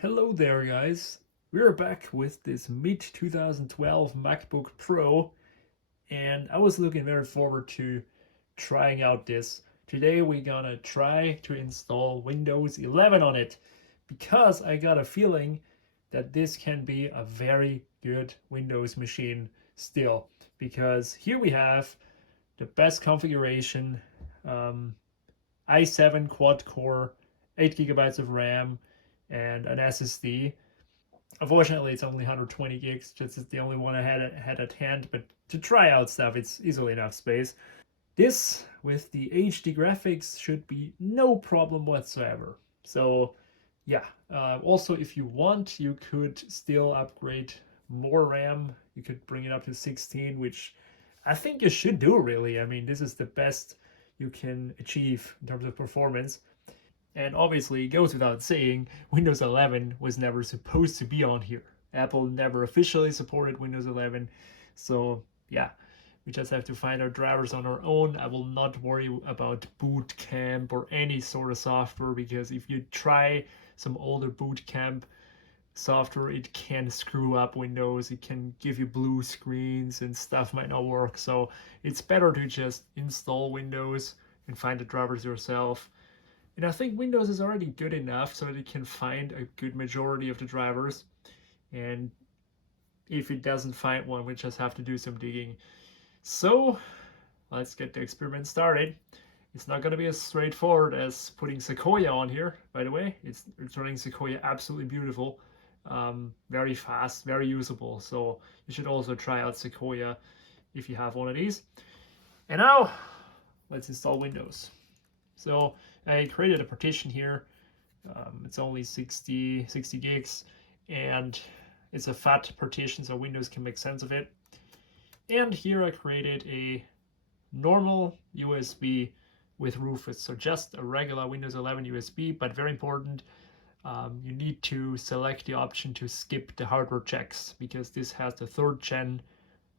Hello there, guys. We're back with this mid-2012 MacBook Pro, and I was looking very forward to trying out this. Today we're gonna try to install Windows 11 on it because I got a feeling that this can be a very good Windows machine still. Because here we have the best configuration, i7 quad core, 8 gigabytes of RAM, and an SSD. Unfortunately, it's only 120 gigs. This is the only one I had at hand. But to try out stuff, it's easily enough space. This with the HD graphics should be no problem whatsoever. So yeah. Also, if you want, you could still upgrade more RAM. You could bring it up to 16, which I think you should do. Really, I mean, this is the best you can achieve in terms of performance. And obviously, it goes without saying, Windows 11 was never supposed to be on here. Apple never officially supported Windows 11. So, yeah, we just have to find our drivers on our own. I will not worry about Boot Camp or any sort of software because if you try some older Boot Camp software, it can screw up Windows. It can give you blue screens and stuff might not work. So, it's better to just install Windows and find the drivers yourself. And I think Windows is already good enough so that it can find a good majority of the drivers. And if it doesn't find one, we just have to do some digging. So let's get the experiment started. It's not going to be as straightforward as putting Sequoia on here, by the way. It's running Sequoia absolutely beautiful, very fast, very usable. So you should also try out Sequoia if you have one of these. And now let's install Windows. So I created a partition here. It's only 60 gigs and it's a fat partition so Windows can make sense of it. And here I created a normal USB with Rufus, so just a regular Windows 11 USB, but very important, you need to select the option to skip the hardware checks because this has the 3rd gen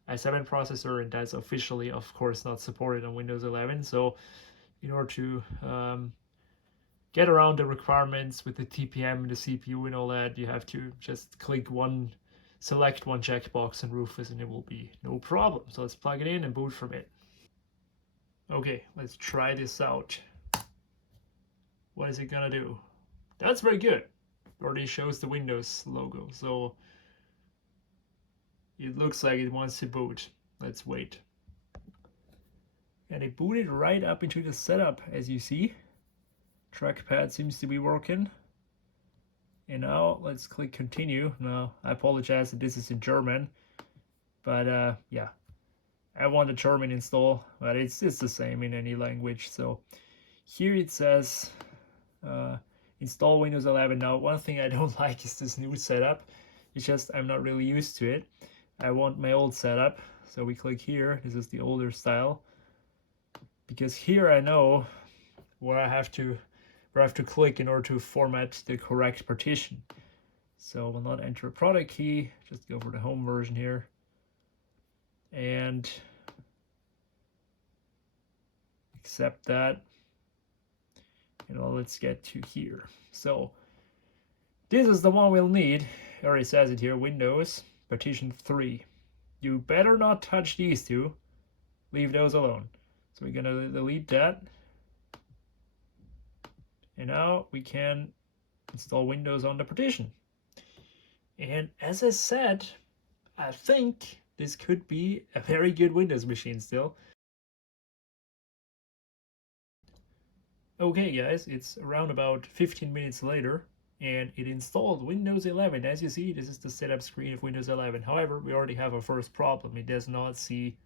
i7 processor and that's officially, of course, not supported on Windows 11. So in order to get around the requirements with the TPM, the CPU and all that, you have to just select one checkbox in Rufus and it will be no problem. So let's plug it in and boot from it. Okay, let's try this out. What is it gonna do? That's very good. It already shows the Windows logo, so it looks like it wants to boot. Let's wait. And it booted right up into the setup, as you see. Trackpad seems to be working. And now let's click continue. Now, I apologize that this is in German, but yeah, I want a German install, but it's the same in any language. So here it says install Windows 11. Now, one thing I don't like is this new setup. It's just I'm not really used to it. I want my old setup. So we click here. This is the older style. Because here I know where I have to click in order to format the correct partition. So we'll not enter a product key, just go for the home version here. And accept that. And well, let's get to here. So this is the one we'll need. It already says it here, Windows, partition 3. You better not touch these two. Leave those alone. So we're gonna delete that. And now we can install Windows on the partition. And as I said, I think this could be a very good Windows machine still. Okay guys, it's around about 15 minutes later and it installed Windows 11. As you see, this is the setup screen of Windows 11. However, we already have a first problem. It does not see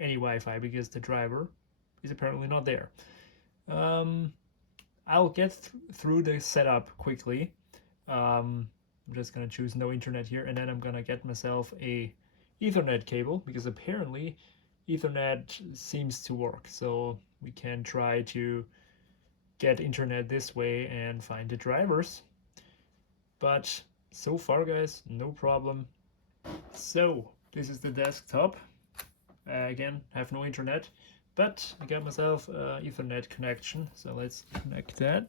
any Wi-Fi because the driver is apparently not there. I'll get through the setup quickly. I'm just gonna choose no internet here and then I'm gonna get myself a Ethernet cable because apparently Ethernet seems to work. So we can try to get internet this way and find the drivers. But so far, guys, no problem. So this is the desktop. Again, have no internet. But I got myself an Ethernet connection, so let's connect that.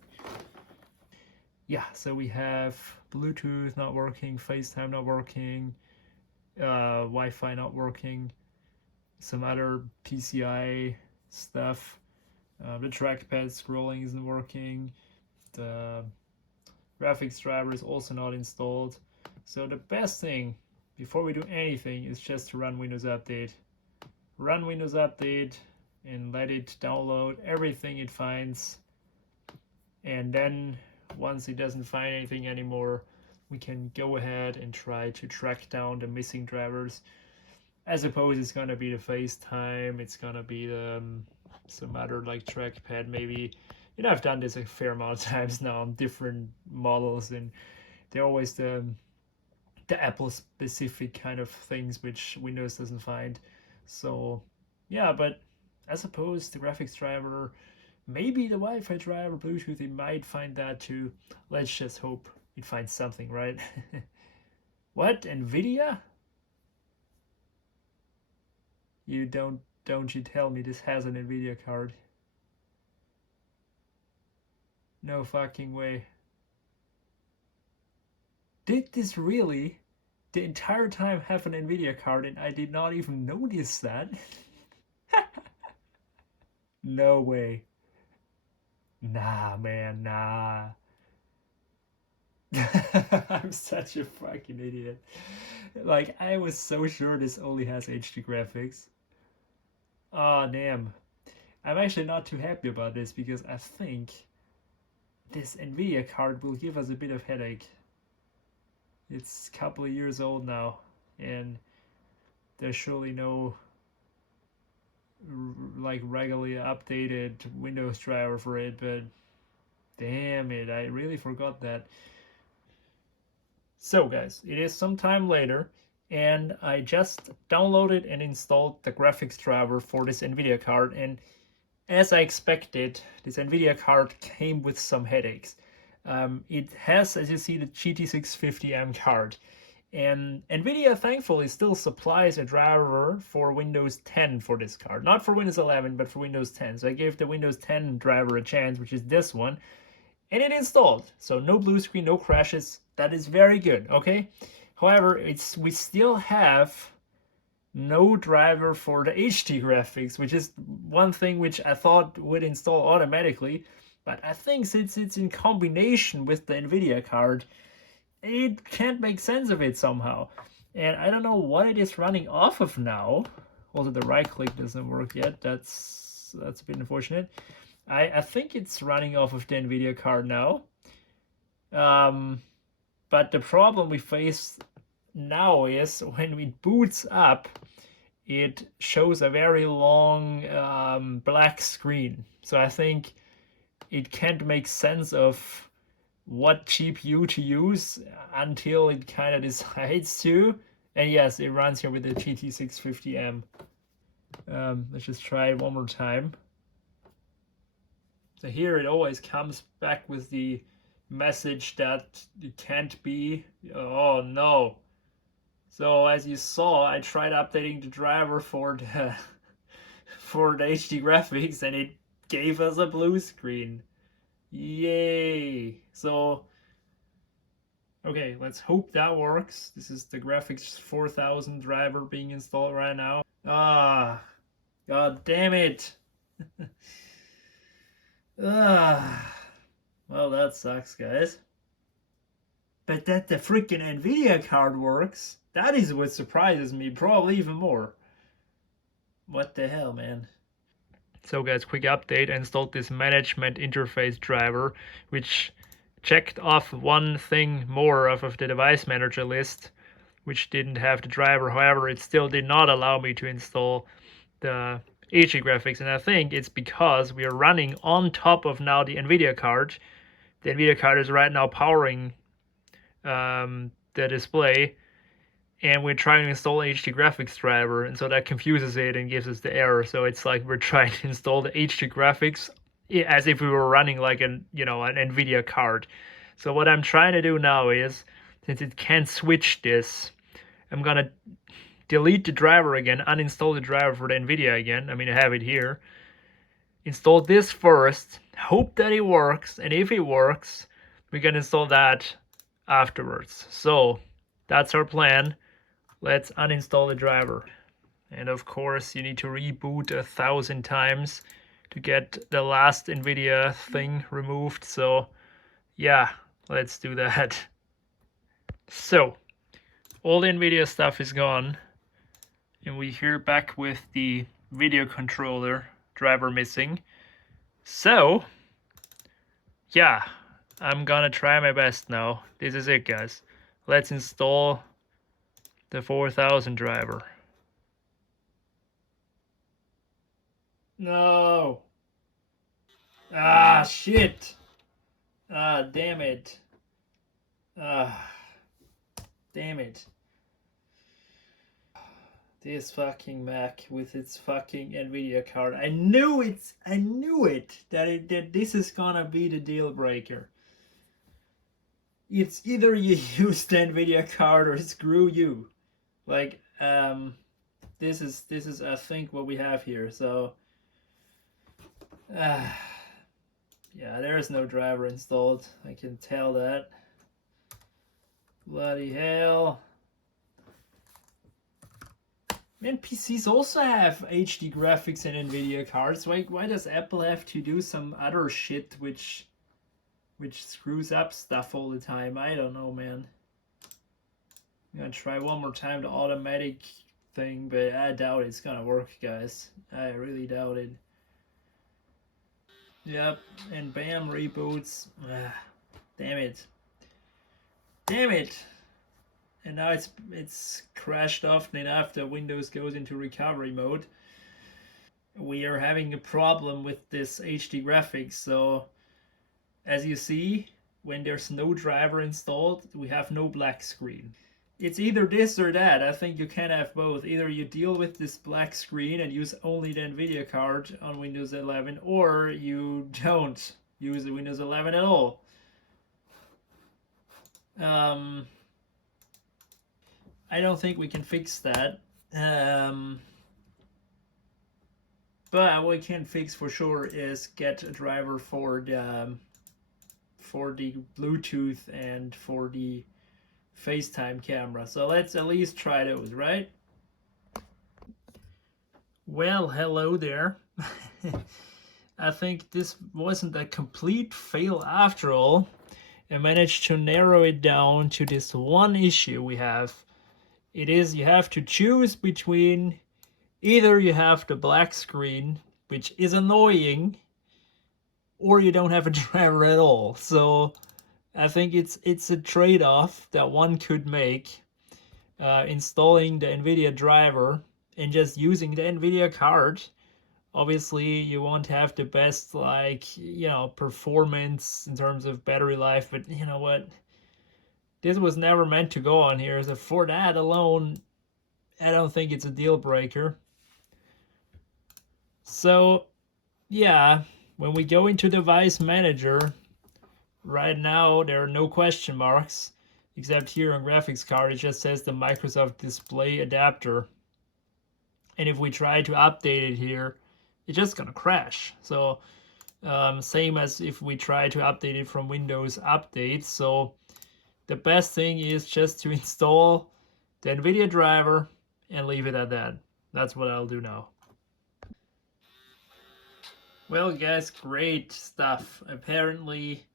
yeah, so we have Bluetooth not working, FaceTime not working, Wi-Fi not working, some other PCI stuff. The trackpad scrolling isn't working. The graphics driver is also not installed. So the best thing before we do anything is just to run Windows Update. Run Windows Update and let it download everything it finds. And then once it doesn't find anything anymore, we can go ahead and try to track down the missing drivers. I suppose it's gonna be the FaceTime, it's gonna be some other like trackpad maybe. You know, I've done this a fair amount of times now on different models, and they're always the Apple specific kind of things which Windows doesn't find. So yeah, but I suppose the graphics driver, maybe the Wi-Fi driver, Bluetooth, it might find that too. Let's just hope it finds something, right? What? Nvidia? You don't you tell me this has an Nvidia card? No fucking way. Did this really the entire time have an Nvidia card and I did not even notice that? No way. Nah, man, nah. I'm such a fucking idiot. Like, I was so sure this only has HD graphics. Oh, damn. I'm actually not too happy about this because I think this Nvidia card will give us a bit of headache. It's a couple of years old now, and there's surely no like regularly updated Windows driver for it, but damn it, I really forgot that. So guys, it is some time later, and I just downloaded and installed the graphics driver for this Nvidia card, and as I expected, this Nvidia card came with some headaches. It has, as you see, the GT650M card, and Nvidia thankfully still supplies a driver for Windows 10 for this card. Not for Windows 11, but for Windows 10. So I gave the Windows 10 driver a chance, which is this one, and it installed. So no blue screen, no crashes. That is very good, okay? However, we still have no driver for the HD graphics, which is one thing which I thought would install automatically. But I think since it's in combination with the Nvidia card, it can't make sense of it somehow. And I don't know what it is running off of now. Also, the right click doesn't work yet. That's a bit unfortunate. I think it's running off of the Nvidia card now. But the problem we face now is when it boots up, it shows a very long black screen. So I think it can't make sense of what GPU to use until it kind of decides to. And yes, it runs here with the GT650M. Let's just try it one more time. So here it always comes back with the message that it can't be. Oh no. So as you saw, I tried updating the driver for the for the HD graphics and it gave us a blue screen. Yay! So okay, let's hope that works. This is the graphics 4000 driver being installed right now. Ah, god damn it. Ah, well, that sucks, guys. But that the freaking Nvidia card works, that is what surprises me, probably even more. What the hell, man? So guys, quick update. I installed this management interface driver, which checked off one thing more off of the device manager list, which didn't have the driver. However, it still did not allow me to install the HD graphics, and I think it's because we are running on top of now the Nvidia card. The Nvidia card is right now powering the display, and we're trying to install an HD graphics driver, and so that confuses it and gives us the error. So it's like we're trying to install the HD graphics as if we were running like an Nvidia card. So what I'm trying to do now is, since it can't switch this, I'm gonna delete the driver again, uninstall the driver for the Nvidia again. I mean, I have it here. Install this first, hope that it works, and if it works, we can install that afterwards. So that's our plan. Let's uninstall the driver. And of course, you need to reboot 1,000 times to get the last NVIDIA thing removed. So yeah, let's do that. So all the NVIDIA stuff is gone, and we're here back with the video controller driver missing. So yeah, I'm gonna try my best now. This is it, guys. Let's install the 4000 driver. No. Ah, shit. Ah, damn it. Ah, damn it. This fucking Mac with its fucking Nvidia card. I knew it that this is gonna be the deal breaker. It's either you use the Nvidia card or screw you. Like, this is I think what we have here. So, yeah, there is no driver installed. I can tell that. Bloody hell. Man, PCs also have HD graphics and Nvidia cards. Why does Apple have to do some other shit which screws up stuff all the time? I don't know, man. I'm gonna try one more time the automatic thing, but I doubt it's gonna work, guys. I really doubt it. Yep, and bam, reboots. Ah, damn it. Damn it! And now it's crashed often enough that Windows goes into recovery mode. We are having a problem with this HD graphics. So as you see, when there's no driver installed, we have no black screen. It's either this or that. I think you can have both. Either you deal with this black screen and use only the Nvidia card on Windows 11, or you don't use the Windows 11 at all. I don't think we can fix that. But what we can fix for sure is get a driver for the Bluetooth and for the FaceTime camera. So let's at least try those, right? Well, hello there. I think this wasn't a complete fail after all. I managed to narrow it down to this one issue we have. It is you have to choose between either you have the black screen, which is annoying, or you don't have a driver at all. So I think it's a trade-off that one could make. Installing the NVIDIA driver and just using the NVIDIA card. Obviously, you won't have the best, like, performance in terms of battery life, but you know what? This was never meant to go on here. So for that alone, I don't think it's a deal breaker. So, yeah, when we go into Device Manager, right now there are no question marks, except here on graphics card, it just says the Microsoft Display Adapter. And if we try to update it here, it's just gonna crash. So same as if we try to update it from Windows Update. So the best thing is just to install the NVIDIA driver and leave it at that. That's what I'll do now. Well, guys, great stuff. Apparently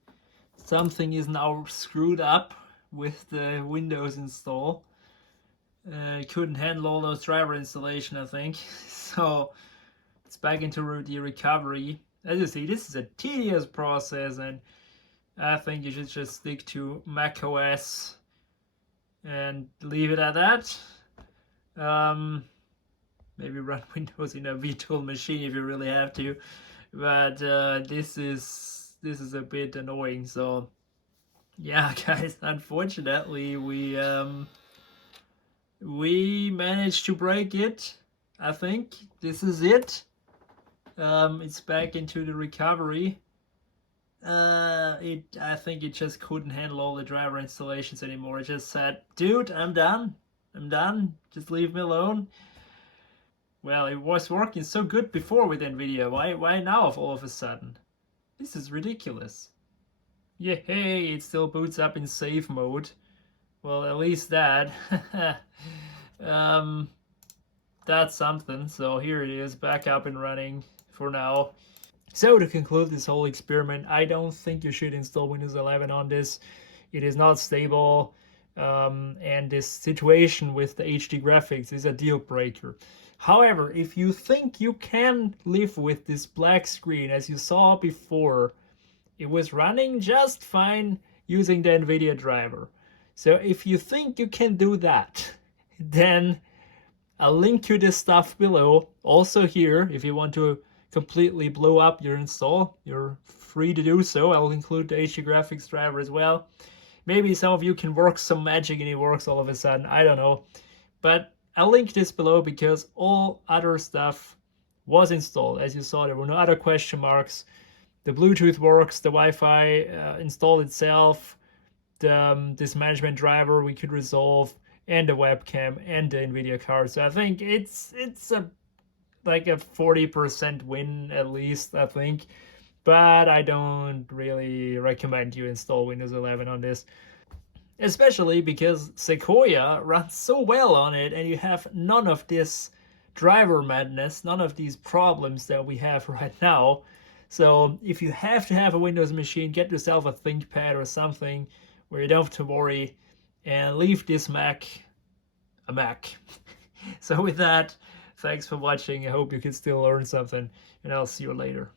something is now screwed up with the Windows install. Couldn't handle all those driver installation, I think. So it's back into the recovery. As you see, this is a tedious process, and I think you should just stick to Mac OS and leave it at that. Maybe run Windows in a virtual machine if you really have to, but this is a bit annoying. So yeah, guys, unfortunately we managed to break it. I think this is it. It's back into the recovery. I think it just couldn't handle all the driver installations anymore. It just said, dude, I'm done. Just leave me alone. Well, it was working so good before with NVIDIA. Why now all of a sudden? This is ridiculous. Yeah, hey, it still boots up in safe mode. Well, at least that. um, that's something. So here it is, back up and running for now. So to conclude this whole experiment, I don't think you should install Windows 11 on this. It is not stable, and this situation with the HD graphics is a deal breaker. However, if you think you can live with this black screen, as you saw before, it was running just fine using the NVIDIA driver. So if you think you can do that, then I'll link to this stuff below. Also here, if you want to completely blow up your install, you're free to do so. I'll include the HD graphics driver as well. Maybe some of you can work some magic and it works all of a sudden. I don't know. But I'll link this below because all other stuff was installed. As you saw, there were no other question marks. The Bluetooth works, the Wi-Fi installed itself, this management driver we could resolve, and the webcam and the NVIDIA card. So I think it's a like a 40% win at least, I think. But I don't really recommend you install Windows 11 on this, especially because Sequoia runs so well on it and you have none of this driver madness, none of these problems that we have right now. So if you have to have a Windows machine, get yourself a ThinkPad or something where you don't have to worry, and leave this Mac a Mac. So with that, thanks for watching. I hope you can still learn something, and I'll see you later.